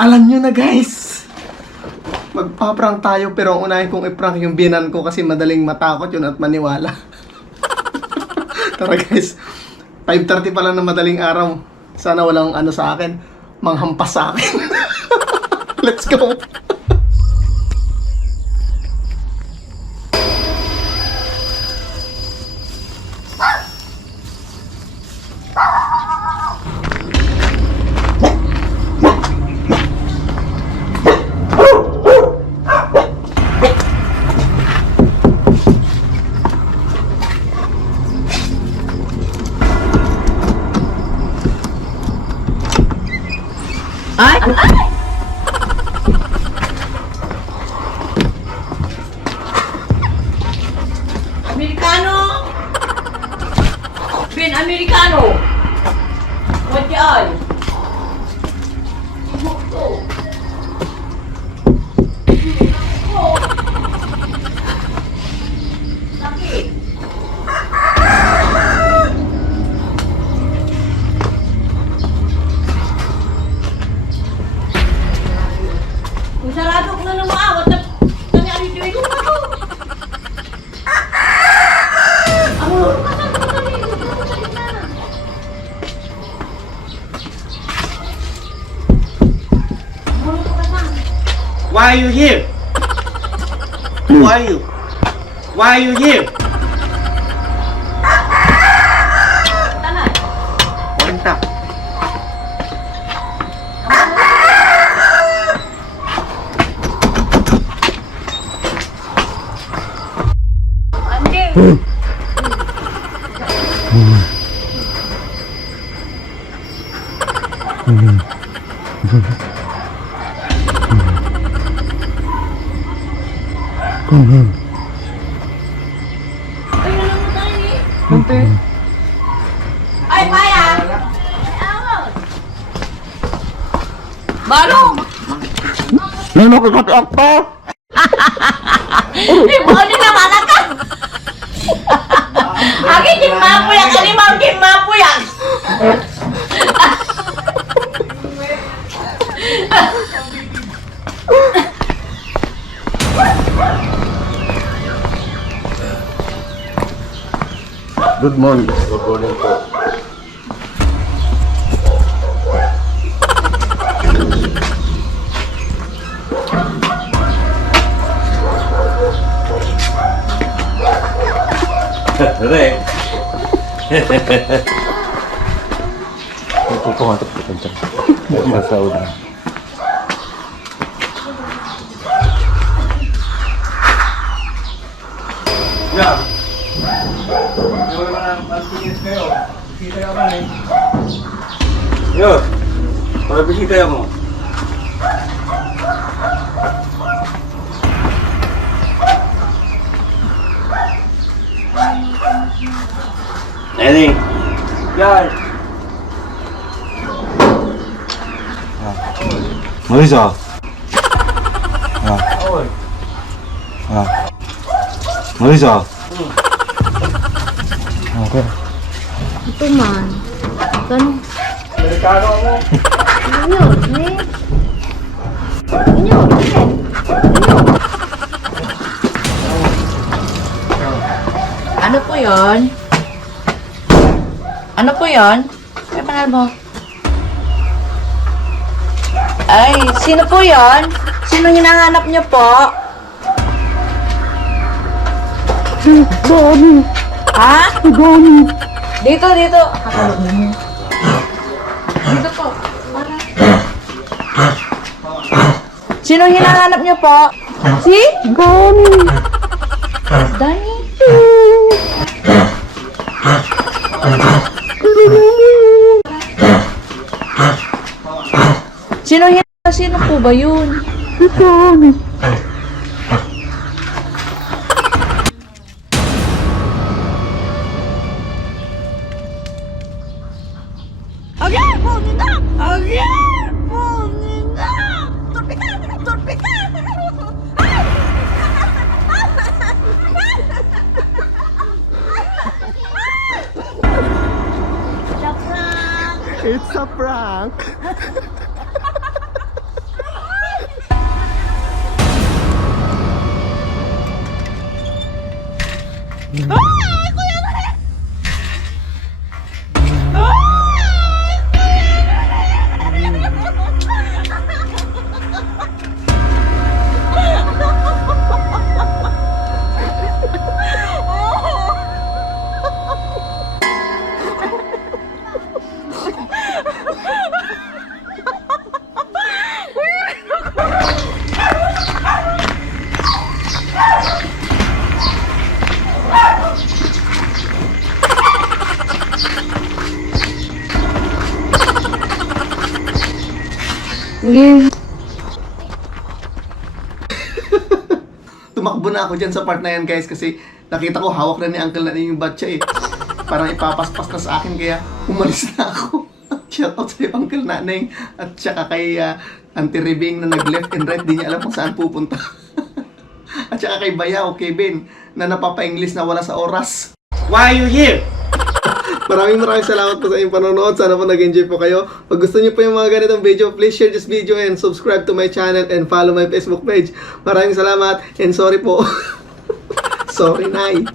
Alam nyo na guys, magpa-prank tayo pero ang unahin kong i-prank yung binan ko kasi madaling matakot yun at maniwala. Tara guys, 5:30 pa lang na madaling araw. Sana walang ano sa akin, manghampas sa akin. Let's go! Ay! Ay! Amerikano! Bin Amerikano! What yan? Ibuk to. Oh. Sakit. Kung sarado ko na ng maawat na nani-alitiway ko na to. Ang lolo ka saan ko na rin. Why are you here? Why are you? Why are you here? Tanan. Kwenta. Anjing. Ay, wala mo tayo eh. Ante, Ay, Maya! Awon! Balong! nanakakati ako! Di mo ni naman ka! Agi, gimapo yan! Animal, gimapo yan! Good morning. Good morning po. Re. Ito ko hanap ko kancan. Sa udah. Ya. Yo, kalau bisita ya mo. Neni. Ya. 어디서? Oi. 어디서? Ito man. Ganun. Amerikano mo. Yun, eh. Yun, eh. Ano po yon? Ano po yon? Ay, panal mo. Ay, sino po yon? Sino hinahanap niyo po? Dami! Ha? Dami! Dito, dito. Dito po. Sino hinahanap niyo po? Si? Dami! Danny. Sino po ba yun? Dami! Again, Paulina! Again, Paulina! Turpikan! Turpikan! It's a prank! Tumakbo na ako dyan sa part na yan guys kasi nakita ko hawak na ni Uncle na yung batcha eh. Parang ipapaspas na sa akin kaya umalis na ako. Shoutout sa'yo Uncle Naneng at saka kay Auntie Rebing na nag-left and right, di niya alam kung saan pupunta. At saka kay Bayaw, Kevin, na napapa-English na wala sa oras. Why are you here? Maraming salamat po sa inyong panonood. Sana po nag-enjoy po kayo. Pag gusto niyo po yung mga ganitong video, please share this video and subscribe to my channel and follow my Facebook page. Maraming salamat and sorry po. Sorry, Nay.